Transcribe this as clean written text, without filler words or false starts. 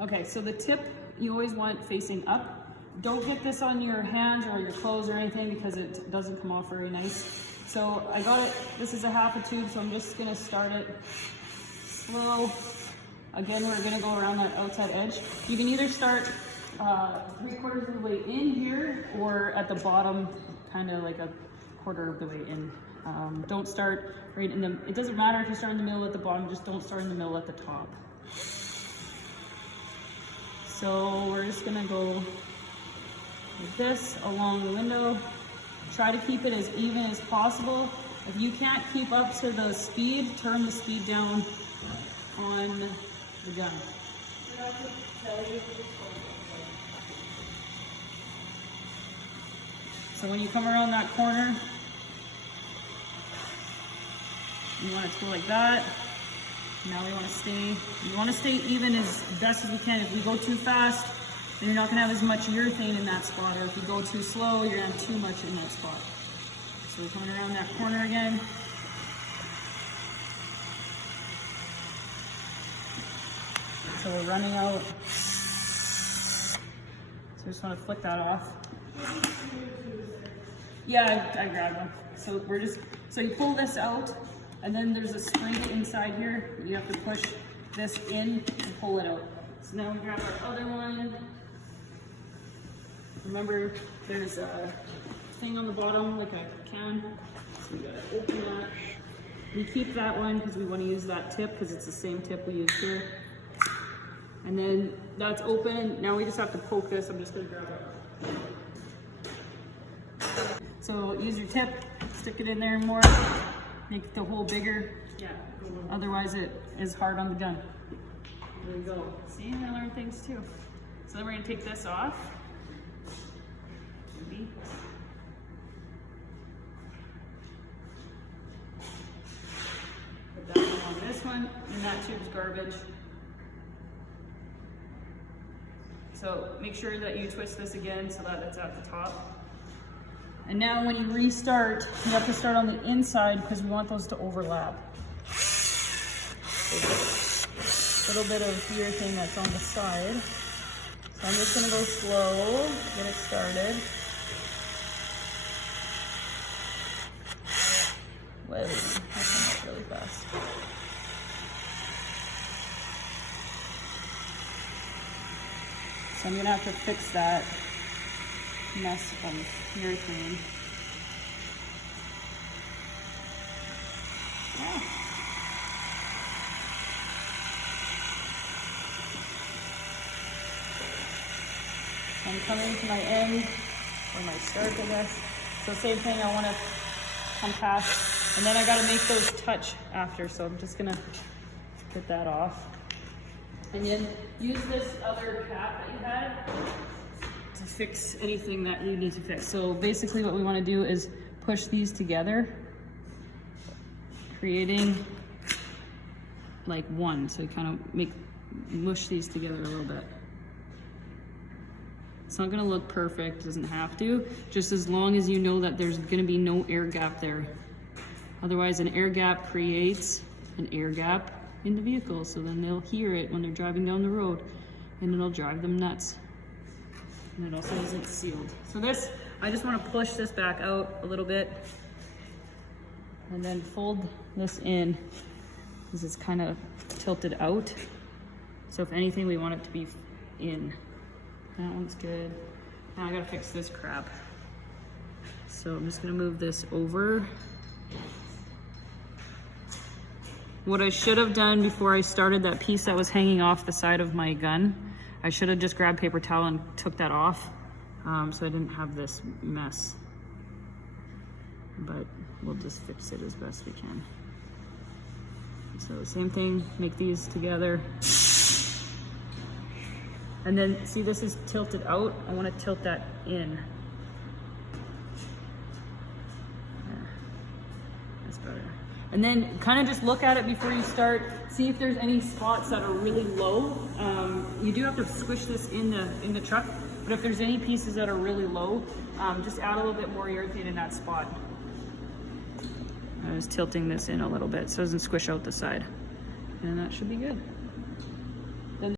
Okay, so the tip you always want facing up. Don't get this on your hands or your clothes or anything because it doesn't come off very nice. So I got it, this is a half a tube, so I'm just gonna start it slow. Again, we're gonna go around that outside edge. You can either start 3/4 of the way in here or at the bottom, kind of like a quarter of the way in. Don't start right in the, it doesn't matter if you start in the middle at the bottom, just don't start in the middle at the top. So we're just gonna go like this along the window. Try to keep it as even as possible. If you can't keep up to the speed, turn the speed down on the gun. So when you come around that corner, you want it to go like that. Now we want to stay even as best as we can. If we go too fast, then you're not going to have as much urethane in that spot, or if you go too slow, you're going to have too much in that spot. So we're coming around that corner again. So we're running out. So I just want to flick that off. Yeah, I grabbed one. So we're just, so you pull this out, and then there's a spring inside here. You have to push this in and pull it out. So now we grab our other one. Remember, there's a thing on the bottom like a can. So we gotta open that. We keep that one because we want to use that tip because it's the same tip we use here. And then that's open. Now we just have to poke this. I'm just gonna grab it. So use your tip, stick it in there more, make the hole bigger. Yeah. Otherwise it is hard on the gun. There we go. See, I learned things too. So then we're gonna take this off. Maybe. Put that one on this one, and that tube's garbage. So make sure that you twist this again so that it's at the top. And now when you restart, you have to start on the inside because we want those to overlap. A little bit of urethane that's on the side. So I'm just gonna go slow, get it started. Whoa, that came out really fast. So I'm gonna have to fix that mess of urethane. Yeah. I'm coming to my end, or my start, I guess. So same thing, I want to come past, and then I got to make those touch after, so I'm just gonna get that off. And then use this other cap that you had to fix anything that you need to fix. So basically what we want to do is push these together, creating like one. So you kind of mush these together a little bit. It's not going to look perfect, doesn't have to, just as long as you know that there's going to be no air gap there. Otherwise, an air gap creates an air gap in the vehicle, so then they'll hear it when they're driving down the road, and it'll drive them nuts. And it also isn't sealed. So this, I just want to push this back out a little bit, and then fold this in, because it's kind of tilted out. So if anything, we want it to be in. That one's good. Now I gotta fix this crap. So I'm just gonna move this over. What I should have done before I started that piece that was hanging off the side of my gun, I should have just grabbed paper towel and took that off, so I didn't have this mess. But we'll just fix it as best we can. So same thing, make these together. And then, see, this is tilted out. I want to tilt that in. Yeah, that's better. And then kind of just look at it before you start. See if there's any spots that are really low. You do have to squish this in the truck, but if there's any pieces that are really low, just add a little bit more urethane in that spot. I was tilting this in a little bit so it doesn't squish out the side. And that should be good.